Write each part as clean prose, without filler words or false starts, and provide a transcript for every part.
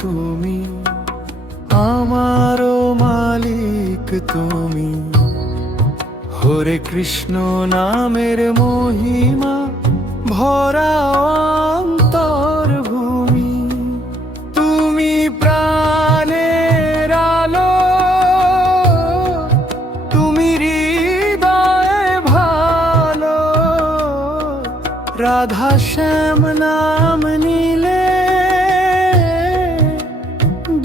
তুমি, আমারও মালিক তুমি। হরে কৃষ্ণ নামের মহিমা ভরা অন্তর ভূমি। তুমি প্রাণের আলো, তুমি হৃদয়ে ভালো। রাধা শ্যাম নাম নিলে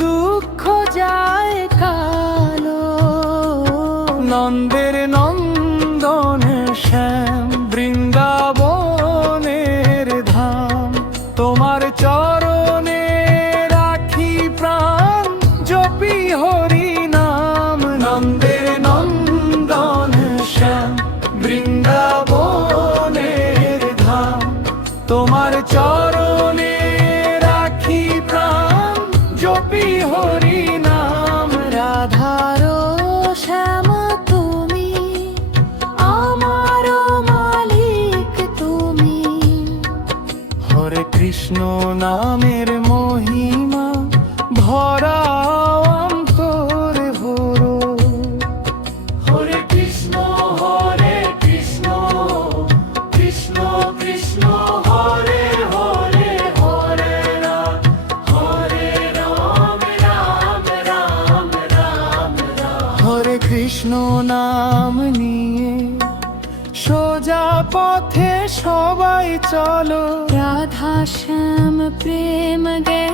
দুঃখ যায় কালো। নন্দের নন্দন শ্যাম বৃন্দাবনের ধাম। তোমার চরণে রাখি প্রাণ, জপি হরি নাম। নন্দের নন্দন শ্যাম বৃন্দাবনের ধাম। তোমার চরণে রাখি প্রাণ, জপি হরি নাম। রাধার শ্যাম তুমি, আমারও মালিক তুমি। হরে কৃষ্ণ নামের মহিমা ভরা অন্তর ভরো। হরে কৃষ্ণ কৃষ্ণ কৃষ্ণ হরে হরে, হরে রাম রাম রাম রাম রাম। হরে কৃষ্ণ নাম নিয়ে সোজা পথে সবাই চলো। রাধা শ্যাম প্রেম গে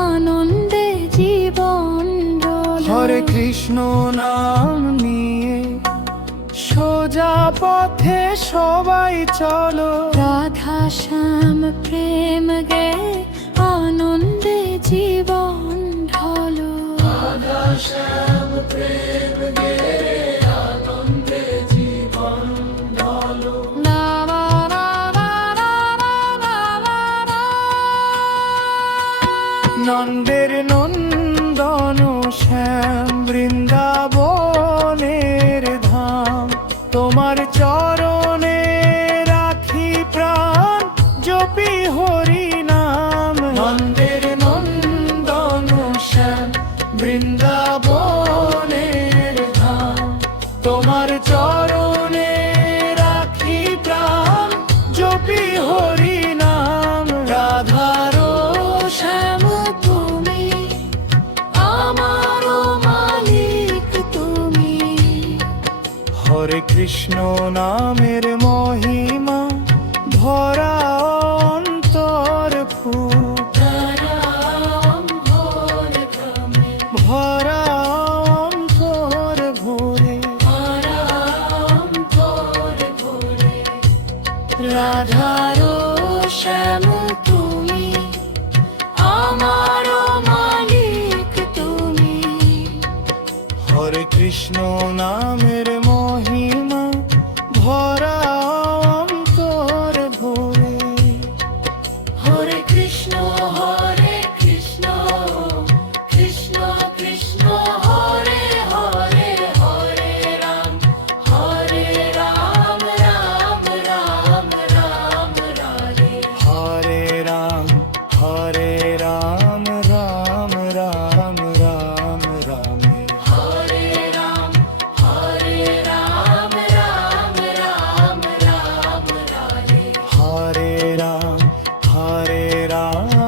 আনন্দে জীবন ডোলো। হরে কৃষ্ণ নাম নিয়ে সোজা পথে সবাই চলো। রাধা শ্যাম প্রেম গে আনন্দে জীবন ঢলো। রাধা শ্যাম প্রেম গে আনন্দে জীবন ঢলো। নন্দের নন্দন শ্যাম বৃন্দাবনের ধাম। তোমার চরণে রাখি প্রাণ, জপি হরি নাম। নন্দের নন্দন শ্যাম বৃন্দাবনের ধাম। তোমার চরণে রাখি প্রাণ, জপি হরি নাম। রাধার শ্যাম তুমি, আমারও মালিক তুমি। হরে কৃষ্ণ নামের মহিমা ভরা অন্তর ফুট। ভরা অন্তর ভরে, রাধার শ্যাম তুমি, আমারও মালিক তুমি। হরে কৃষ্ণ নামের মহিমা ভরা অন্তর ভরে। হরে কৃষ্ণ কৃষ্ণ কৃষ্ণ হরে হরে, হরে রাম রাম রাম রাম রাধে। হরে রাম রাম রাম রাম রামে। হরে রাম রাম রাম রাধে। হরে রাম